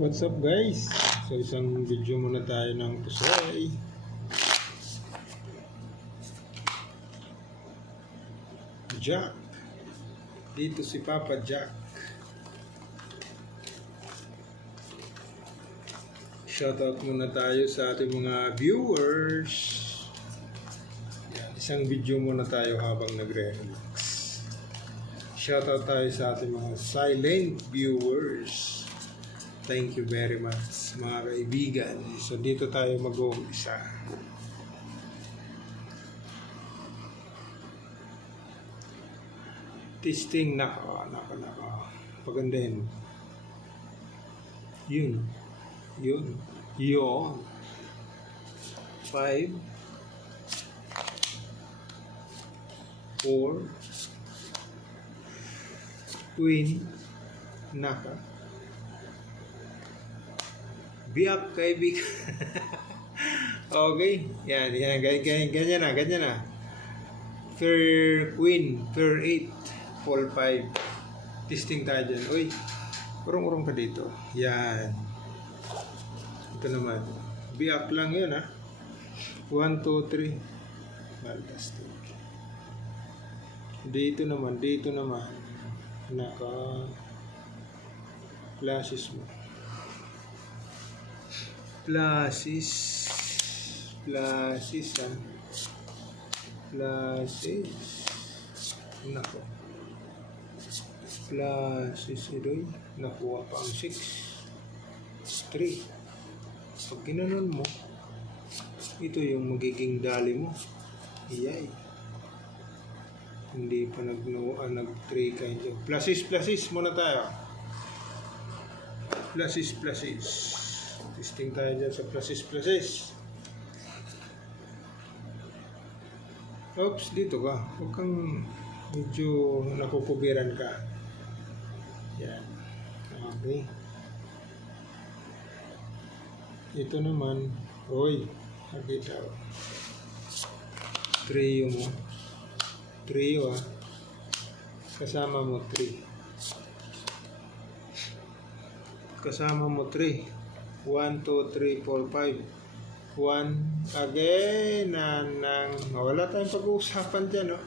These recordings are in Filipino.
What's up guys? So isang video muna tayo ng pusay. Jack. Dito si Papa Jack. Shoutout muna tayo sa ating mga viewers. Yan, isang video muna tayo habang nagre-relax. Shoutout tayo sa ating mga silent viewers. Thank you very much mga kaibigan. So dito tayo mag-uumpisa. Testing. Nako. Pagandahin. Yun. 5 4 Queen. Naka. Biyak kaibigan. Okay. Yan. Ganyan na. Fair Queen. Fair 8. Fall 5. Testing tayo dyan. Uy. Urong-urong ka dito. Yan. Ito naman. Biyak lang yun ha. 1, 2, 3. Fantastic. Dito naman. Naka. Flashes mo. Flashes ha. Nako. Flashes idoy. Nakuha pa ang 6 3. Pag ginanon mo, ito yung magiging dali mo. Iyay. Hindi pa nag-3 kayo. Flashes muna tayo. Flashes. Testing tayo dyan sa flashes. Oops, dito ka. Huwag kang medyo napupubiran ka. Yan. Okay. Ito naman. Oy. Nakita ko. Trio mo. Trio ah. Kasama mo 3. 1, 2, 3, 4, 5. 1 again. Wala tayong pag-uusapan dyan, no?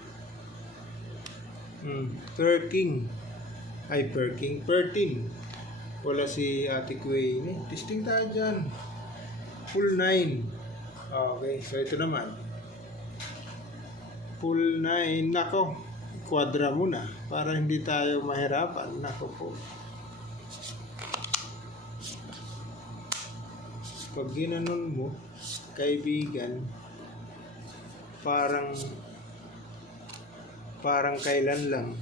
Perking. 13. Wala si Ate Queen. Testing tayo dyan. Full 9. Okay, so ito naman. Full 9. Nako, kwadra muna para hindi tayo mahirapan. Nako po. Pag ginanon mo, kaibigan, parang kailan lang.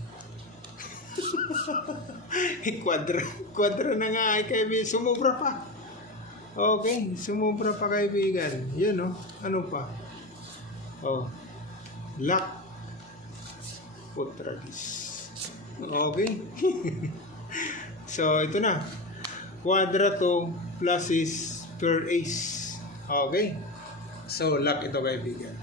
Kwadra na nga ay kaibigan. Sumubra pa. Okay, sumubra pa kaibigan. Yan o. Ano pa? Lock. Putragis. Okay. So, ito na. Kwadra to, flashes, per ace. Okay? So, lock ito kaibigan.